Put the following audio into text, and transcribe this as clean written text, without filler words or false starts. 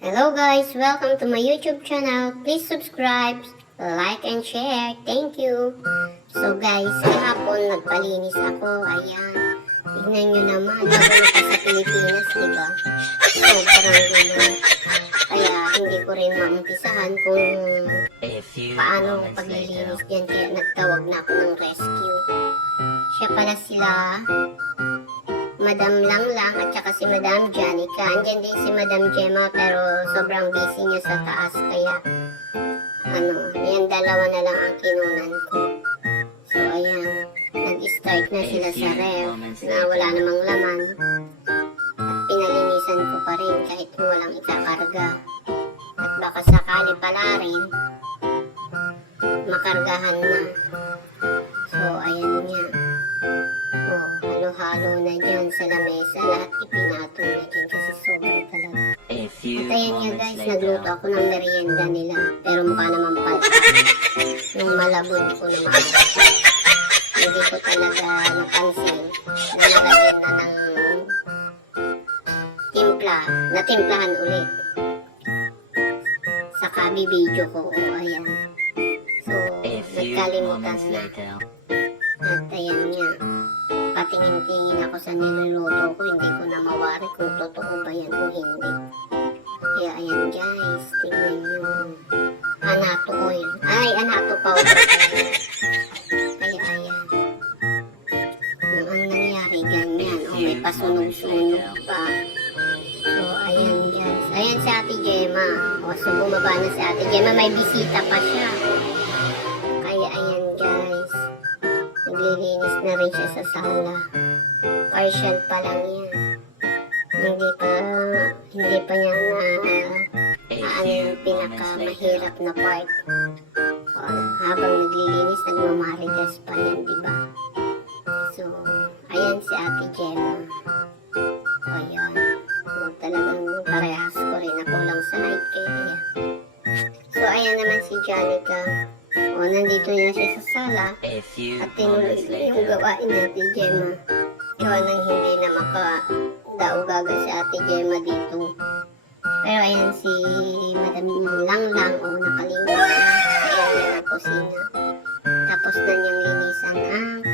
Hello guys! Welcome to my YouTube channel. Please subscribe, like, and share. Thank you! So guys, kahapon nagpalinis ako. Ayan. Tignan nyo naman. Habang ako sa Pilipinas, diba? Sobrang gano'n. Kaya hindi ko rin maumpisahan kung paano paglilinis dyan. Kaya nagtawag na ako ng rescue. Siya pala sila Madam Langlang at saka si Madam Janica. Andyan din si Madam Gemma pero sobrang busy niya sa taas kaya yan dalawa na lang ang kinunan ko. So ayan, nag-start na sila sa ref na wala namang laman at pinalinisan ko pa rin kahit walang ikakarga. At baka sakali pala rin makargahan na. So ayan nga. Halo-halo na dyan sa lamesa. Lahat ipinatong na dyan kasi sobrang talaga. At ayan nga guys, nagluto ako ng merienda nila. Pero mukha naman pala. Yung malabon ko naman. Hindi ko talaga napansin na nalagyan na ng timpla. Natimplahan ulit. Saka bibidyo ko. Ayan. So, nagkalimutan na. At ayan nga. Patingin-tingin ako sa niluluto ko, hindi ko na mawari kung totoo ba yan o hindi. Kaya ayan guys, tingnan nyo. Anato oil. Ay, anato powder. Kaya ayan. Ang nangyari ganyan. O, may pasunog-sunog pa. So, ayan guys. Ayan si Ate Gemma. O, so bumaba na si Ate Gemma. May bisita pa siya. Kaya ayan guys. Naglilinis na rin siya sa sala. Partial pa lang yan. Hindi pa niya ano yung pinakamahirap na part. O, habang naglilinis, nagmamarites pa yan, diba? So, ayan si Ate Gemma. O, yan. O, talagang parehas ko rin. Ako lang sa night kaya yan. So, ayan naman si Janica. O, nandito niya siya sa sala at tinuloy yung gawain ni Ate Gemma. Gawa nang hindi na makadaugaga si Ate Gemma dito. Pero ayan si Madam Langlang, o nakalimutan. Ayan na ang kusina. Tapos na niyang linisan ang